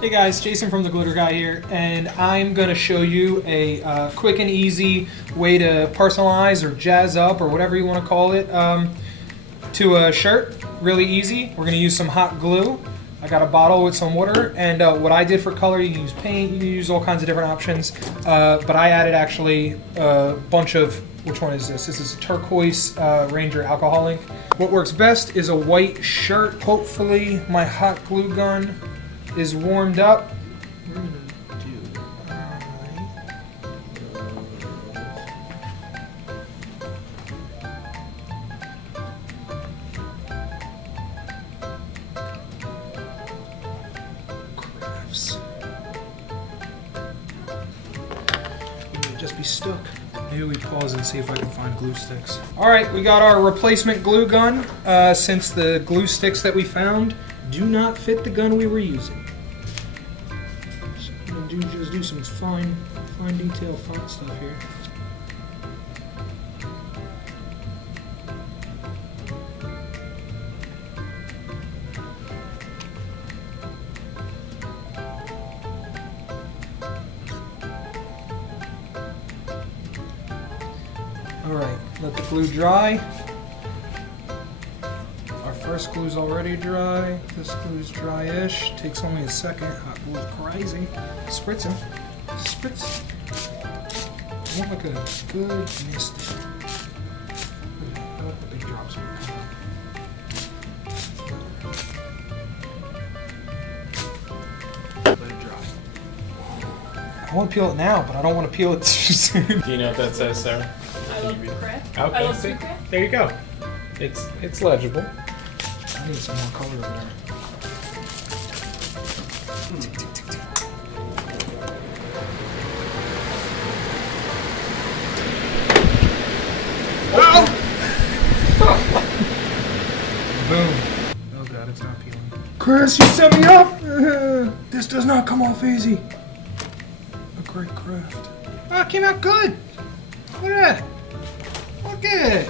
Hey guys, Jason from The Glitter Guy here, and I'm going to show you a quick and easy way to personalize or jazz up or whatever you want to call it to a shirt. Really easy. We're going to use some hot glue. I got a bottle with some water, and what I did for color, you can use paint, you can use all kinds of different options, but I added actually a bunch of, which one is this? This is a turquoise Ranger alcohol ink. What works best is a white shirt. Hopefully my hot glue gun is warmed up. We're gonna do crafts. You may just be stuck. Maybe we pause and see if I can find glue sticks. All right, we got our replacement glue gun. Since the glue sticks that we found do not fit the gun we were using. So I'm gonna just do some fine detail font stuff here. All right, let the glue dry. First glue's already dry. This glue's dry-ish. Takes only a second. Hot glue's crazy. Spritzing. Spritz. I want like a good mist. Big drops. Let it dry. I want to peel it now, but I don't want to peel it too soon. Do you know what that says, Sarah? I love craft. Okay. I love sweet craft. There you go. It's legible. I need some more color over there. Oh! Boom. Oh god, it's not peeling. Chris, you set me up! This does not come off easy. A great craft. Oh, it came out good! Look at that! Look at it!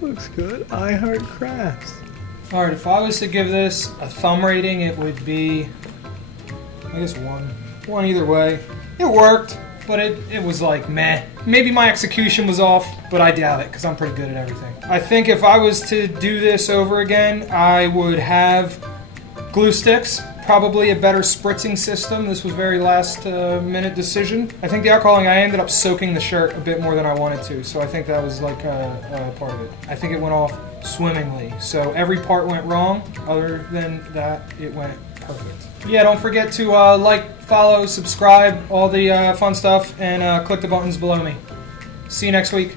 Looks good. I Heart Crafts. Alright, if I was to give this a thumb rating, it would be, I guess one. One either way. It worked, but it was like meh. Maybe my execution was off, but I doubt it, because I'm pretty good at everything. I think if I was to do this over again, I would have glue sticks. Probably a better spritzing system. This was very last minute decision. I think the alcoholing, I ended up soaking the shirt a bit more than I wanted to, so I think that was like a part of it. I think it went off swimmingly, so every part went wrong. Other than that, it went perfect. Yeah, don't forget to like, follow, subscribe, all the fun stuff, and click the buttons below me. See you next week.